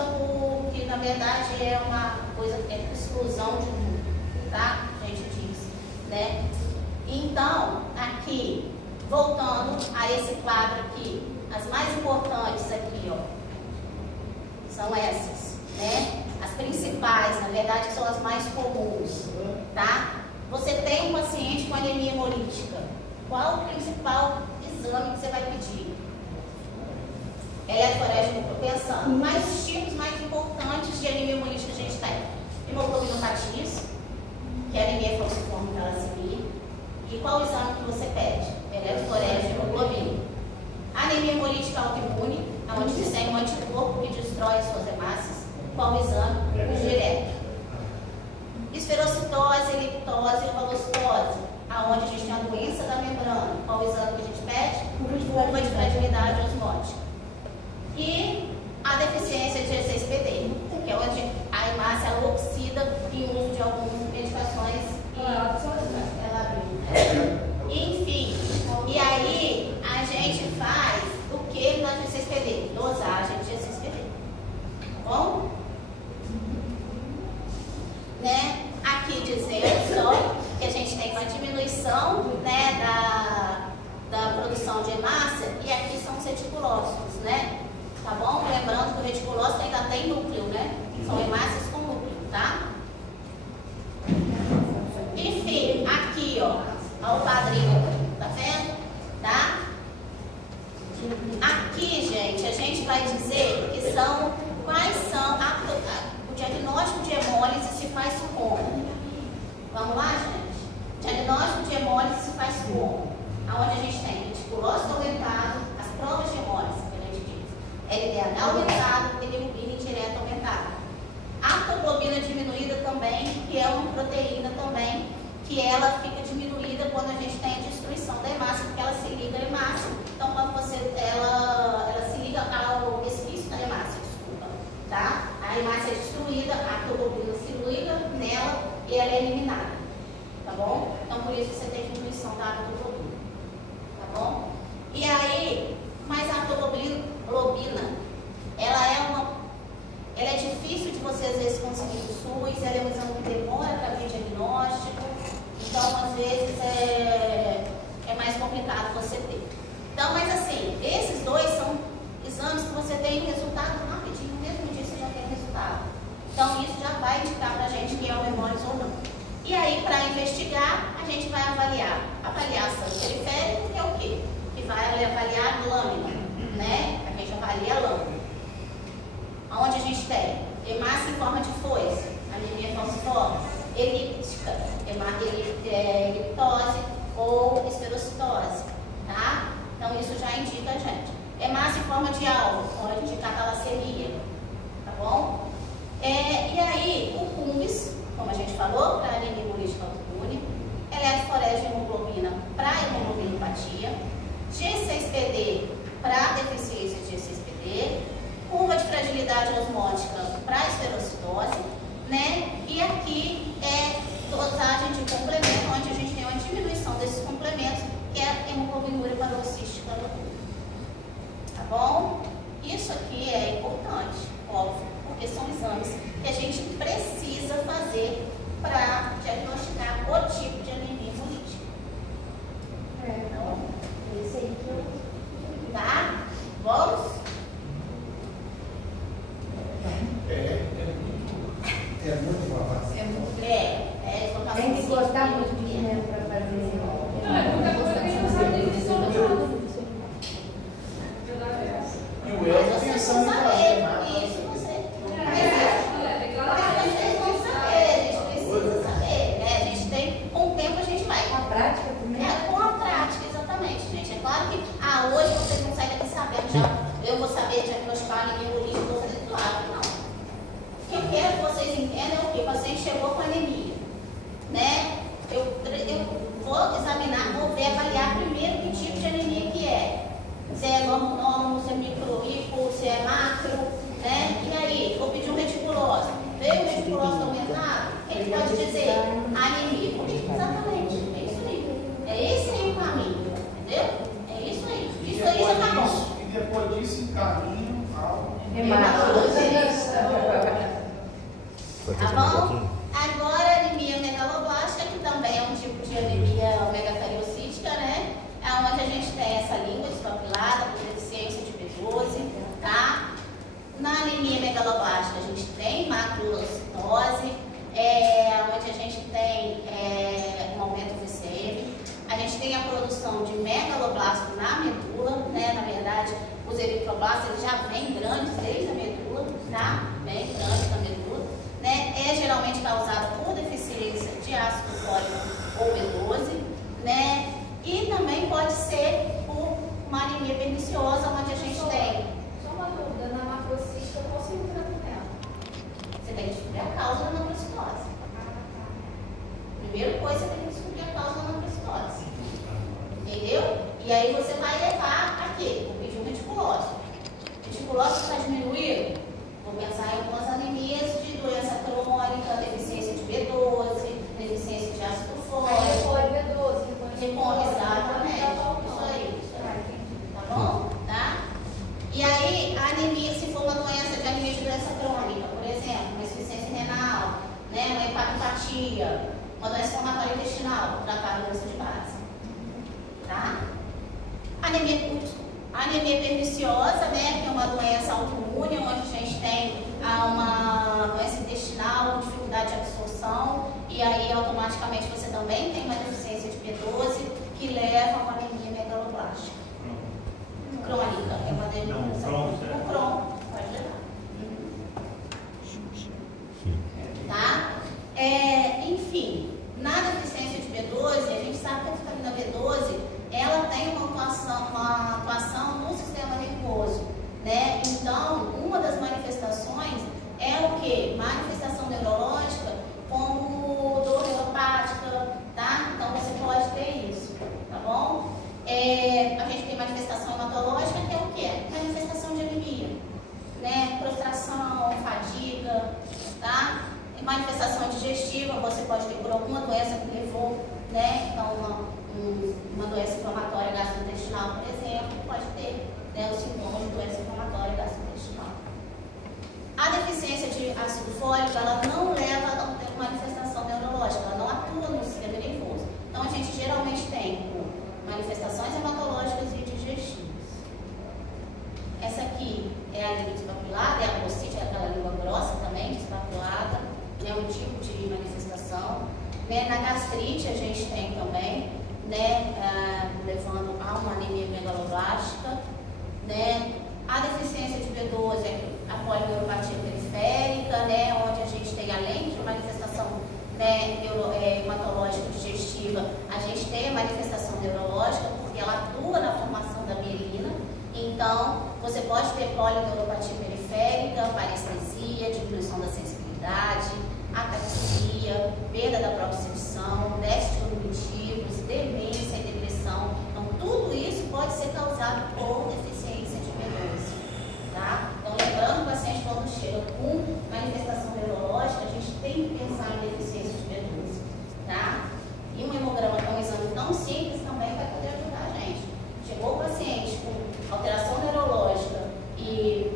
que na verdade é uma coisa que é exclusão de tudo, tá? A gente diz, né? Então, aqui, voltando a esse quadro aqui, as mais importantes aqui, ó, são essas, né? As principais, na verdade, são as mais comuns, tá? Você tem um paciente com anemia hemolítica, qual o principal exame que você vai pedir? Eletroforese de pensando. Mas os tipos mais importantes de anemia hemolítica a gente tem hemoglobinopatias, que é a anemia falciforme. destruição, né, da produção de hemácia, e aqui são os reticulócitos, né? Tá bom? Lembrando que o reticulócito ainda tem núcleo, né? São hemácias com núcleo, tá? Enfim, aqui, ó, o padrinho, tá vendo? Tá? Aqui, gente, a gente vai dizer que são, quais são, o diagnóstico de hemólise se faz como? Vamos lá, gente? Diagnóstico de hemólise se faz como? Aonde a gente tem reticulócito aumentado, as provas de hemólise, que a gente diz, LDH aumentado, bilirrubina indireta aumentada. A hemoglobina diminuída também, que é uma proteína também, que ela fica diminuída quando a gente tem a destruição da hemácia, porque ela se liga à hemácia. Então, quando ela se liga ao resquício da hemácia, desculpa, tá? A hemácia é destruída, a hemoglobina se liga nela e ela é eliminada, tá bom? Então, por isso você tem diminuição da hemoglobina, tá bom? E aí, mas a hemoglobina, ela é difícil de você às vezes conseguir no SUS, ela é um exame que demora para vir diagnóstico, então às vezes é mais complicado você ter. Então, mas assim, esses dois são exames que você tem resultado rapidinho, no mesmo dia você já tem resultado. Então isso já vai indicar para a gente que é o hemólise ou não. E aí, para investigar, a gente vai avaliar sangue periférico, que é o quê? Que vai avaliar a lâmina, né? A gente avalia a lâmina. Onde a gente tem hemácia em forma de foice, anemia falciforme, elíptica, eliptose ou esferocitose, tá? Então isso já indica a gente. Hemácia em forma de alvo, pode indicar talassemia, tá bom? E aí o CUMBS, como a gente falou, para anemia hemolítica autoimune, eletroforese de hemoglobina para hemoglobinopatia, G6PD para deficiência de G6PD, curva de fragilidade osmótica para esferocitose, né? E aqui é dosagem de complemento, onde a gente tem uma diminuição desses complementos, que é a hemoglobinúria paroxística no corpo. Tá bom? Isso aqui é importante, óbvio, porque são exames que a gente precisa fazer para diagnosticar o tipo de anemia hemolítica. Então, esse aí que eu... Tá? Vamos? É muito provável. Tem que gostar muito de dinheiro para fazer. Não, é muita coisa que a gente não sabe nem que são usados. E o Elton pensando em fazer nada. Isso, você. Declaração. Vocês vão saber, a gente precisa saber, né? A gente tem, com o tempo a gente vai. Com a prática também? Com a prática, exatamente, gente. É claro que, hoje vocês não saem daqui sabendo já, eu vou saber diagnosticar a anemia hemolítica, vou fazer claro que não. O que eu quero que vocês entendam é o que? O paciente chegou com anemia, né? Eu vou examinar, vou avaliar primeiro que tipo de anemia que é. Se é normo, se é micro, se é macro, né? E aí, vou pedir um reticulócito. Veio o reticulócito aumentado, ele pode dizer anemia. Exatamente, é isso aí. É esse aí o caminho, entendeu? É isso aí. Isso aí já tá bom. E depois disso, encaminho ao... Tá bom? Agora, anemia megaloblástica, que também é um tipo de anemia megacariocítica, né? É onde a gente tem essa língua despapilada por deficiência de B12, tá? Na anemia megaloblástica, a gente tem macrocitose, onde a gente tem um aumento do VCM. A gente tem a produção de megaloblasto na medula, né? Na verdade, os eritroblastos eles já vêm grandes desde a medula, tá? Bem grandes na medula, né? É geralmente causado por deficiência de ácido fólico ou B12, né? E também pode ser por uma anemia perniciosa, onde a gente tem. Só uma dúvida, na macrocista eu posso entrar com ela? Você tem que descobrir a causa da macrocitose. Primeira coisa, você tem que descobrir a causa da macrocitose. Entendeu? E aí você vai levar aqui, vou pedir um reticulócito. Reticulócito está diminuído? Vou pensar em algumas anemias de doença crônica, deficiência de B12, deficiência de ácido fólico. B12, Exatamente. Isso aí. Tá bom? Tá? E aí, a anemia, se for uma doença de anemia de doença crônica, por exemplo, uma insuficiência renal, né, uma hepatopatia, Uma doença inflamatória intestinal, tratada com doença de base. Tá? Anemia perniciosa, né, que é uma doença autoimune, onde a gente tem uma doença intestinal, dificuldade de absorção, e aí automaticamente você também tem uma deficiência de B12 que leva a uma anemia megaloblástica. Crônica, é uma deficiência. O Crohn pode levar. Tá? Enfim, na deficiência de B12, a gente sabe que a vitamina B12 ela tem uma atuação no sistema nervoso, né? Então, uma das manifestações é o que? Manifestação neurológica, como dor neuropática, tá? Então, você pode ter isso, tá bom? A gente tem manifestação hematológica, que é o que? Manifestação de anemia, né? Prostração, fadiga, tá? Manifestação digestiva, você pode ter por alguma doença que levou, né? Então, uma doença inflamatória gastrointestinal, por exemplo, pode ter, né, os sintomas de doença inflamatória gastrointestinal. A deficiência de ácido fólico, ela não leva a ter manifestação neurológica, ela não atua no sistema nervoso. Então, a gente geralmente tem manifestações hematológicas e digestivas. Essa aqui é a língua despapilada, é a glossite, é aquela língua grossa também, despapilada, é um tipo de manifestação. Né? Na gastrite, a gente tem também, né, levando a uma anemia megaloblástica, né? A deficiência de B12 é a polineuropatia periférica, né, onde a gente tem, além de manifestação, né, hematológica digestiva, a gente tem a manifestação neurológica, porque ela atua na formação da mielina. Então, você pode ter polineuropatia periférica, parestesia, diminuição da sensibilidade, ataxia, perda da propriocepção, déficit cognitivos, demência e depressão. Então, tudo isso pode ser causado por deficiência de B12, tá? Então, lembrando, o paciente quando chega com manifestação neurológica, a gente tem que pensar em deficiência de B12, tá? E um hemograma, que é um exame tão simples, também vai poder ajudar a gente. Chegou o paciente com alteração neurológica e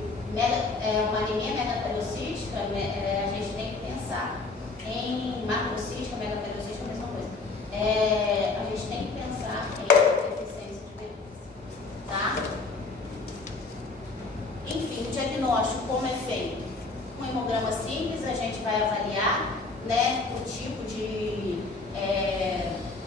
uma anemia megatheliocítica, a gente tem que pensar em macrocística, megatheliocítica, a mesma coisa. A gente tem que pensar em deficiência de B12, tá? Enfim, o diagnóstico, como é feito? Um hemograma simples, a gente vai avaliar, né, o tipo de...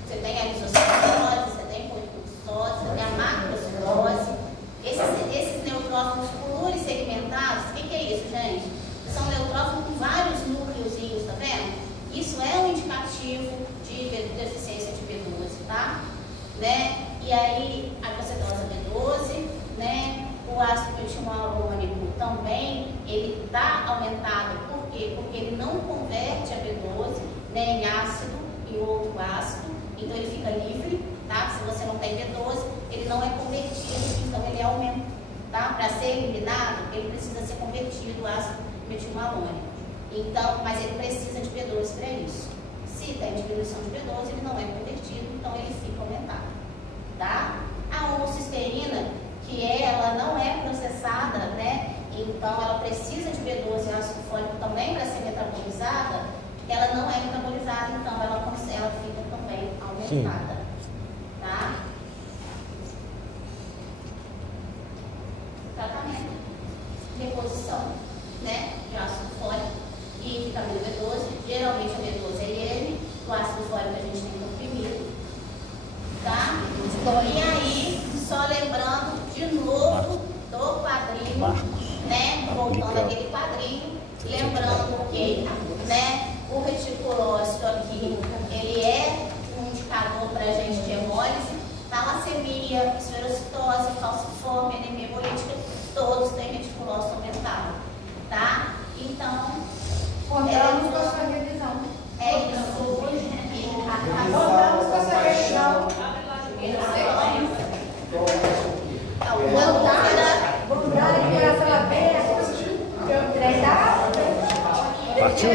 você tem a lisocitose, você tem policistose, você tem a macrocitose. Esses neutrófilos plurissegmentados, o que é isso, gente? São neutrófilos com vários núcleozinhos, tá vendo? Isso é um indicativo de deficiência de B12, tá? Né? E aí, a acetosa B12, né? O ácido metilmalônico também, ele está aumentado. Por quê? Porque ele não converte a B12, né, em ácido e outro ácido, então ele fica livre, tá? Se você não tem B12, ele não é convertido, então ele aumenta, tá? Para ser eliminado, ele precisa ser convertido o ácido metilmalônico. Então, mas ele precisa de B12 para isso. Se tem diminuição de B12, ele não é convertido, então ele fica aumentado, tá? A homocisteína, que ela não é processada, né? Então ela precisa de B12 e ácido fólico também para ser metabolizada. Ela não é metabolizada, então ela fica também aumentada. Tá? Tratamento, reposição, né, de ácido fólico e vitamina B12. Geralmente a B12 é IM, o ácido fólico a gente tem comprimido. Tá? E aí, só lembrando de novo do quadrinho, né? Voltando àquele quadrinho, lembrando que, né, o reticulócito aqui, ele é um indicador para a gente de hemólise, talassemia, esferocitose, falciforme, anemia hemolítica, todos têm reticulócito aumentado, tá? Então, contamos com a sua revisão. É isso. Contamos com a sua revisão. Vamos dar a liberação aberta. Treinar. Partiu?